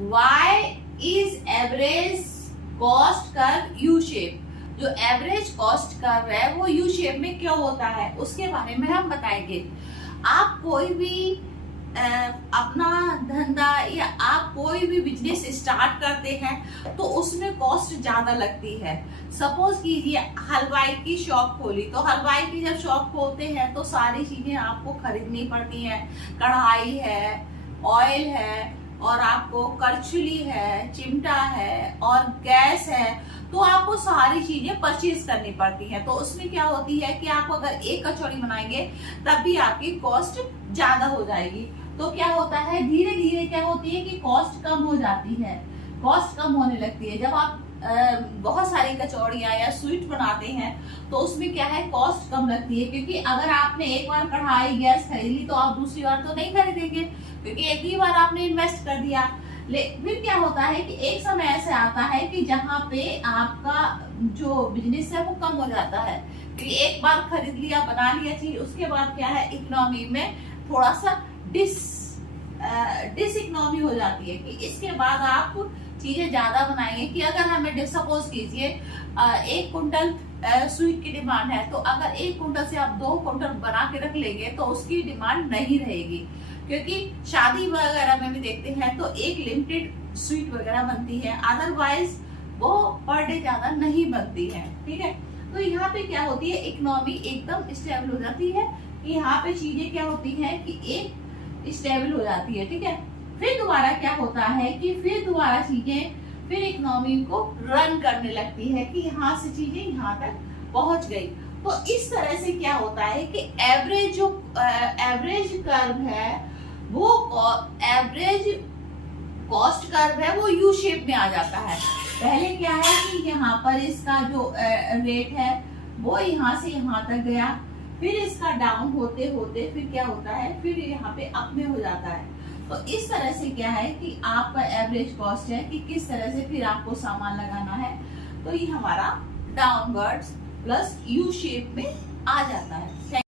Y is average cost curve U shape. जो average cost curve है वो U shape में क्यों होता है उसके बारे में हम बताएंगे। आप कोई भी अपना धंधा या आप कोई भी बिजनेस स्टार्ट करते हैं तो उसमें कॉस्ट ज्यादा लगती है। सपोज कीजिए हलवाई की शॉप खोली, तो हलवाई की जब शॉप खोलते हैं तो सारी चीजें आपको खरीदनी पड़ती हैं। कढ़ाई है, ऑयल है, और आपको करछुली है, चिमटा है और गैस है, तो आपको सारी चीजें परचेज करनी पड़ती हैं। तो उसमें क्या होती है कि आप अगर एक कचौड़ी बनाएंगे तब भी आपकी कॉस्ट ज्यादा हो जाएगी। तो क्या होता है, धीरे धीरे क्या होती है कि कॉस्ट कम हो जाती है, कॉस्ट कम होने लगती है। जब आप बहुत सारी कचौड़ियाँ या स्वीट बनाते हैं तो उसमें क्या है, कॉस्ट कम लगती है। क्योंकि अगर आपने एक बार कढ़ाई गैस खरीद ली तो आप दूसरी बार तो नहीं खरीदेंगे, क्योंकि एक ही बार आपने इन्वेस्ट कर दिया। फिर क्या होता है कि एक समय ऐसे आता है कि जहाँ पे आपका जो बिजनेस है वो कम हो जाता है, क्योंकि एक बार खरीद लिया, बना लिया चीज, उसके बाद क्या है, इकोनॉमी में थोड़ा सा डिस इकोनॉमी हो जाती है कि इसके बाद आप चीजें ज्यादा बनाएंगे। कि अगर हमें सपोज कीजिए 1 कुंटल स्वीट की डिमांड है, तो अगर 1 कुंटल से आप 2 कुंटल बना के रख लेंगे तो उसकी डिमांड नहीं रहेगी। क्योंकि शादी वगैरह में भी देखते हैं तो एक लिमिटेड स्वीट वगैरह बनती है, अदरवाइज वो पर डे ज्यादा नहीं बनती है। ठीक है, तो यहाँ पे क्या होती है, इकोनॉमी एकदम स्टेबल हो जाती है कि यहाँ पे चीजें क्या होती है कि एक स्टेबल हो जाती है। ठीक है, फिर दोबारा क्या होता है कि फिर दोबारा चीजें फिर इकोनॉमी को रन करने लगती है कि यहाँ से चीजें यहाँ तक पहुंच गई। तो इस तरह से क्या होता है कि एवरेज जो एवरेज कर्व है वो एवरेज कॉस्ट कर्व है वो यू शेप में आ जाता है। पहले क्या है कि यहाँ पर इसका जो रेट है वो यहाँ से यहाँ तक गया, फिर इसका डाउन होते होते फिर क्या होता है, फिर यहाँ पे अप में हो जाता है। तो इस तरह से क्या है कि आपका एवरेज कॉस्ट है कि किस तरह से फिर आपको सामान लगाना है। तो ये हमारा डाउनवर्ड्स प्लस यू शेप में आ जाता है।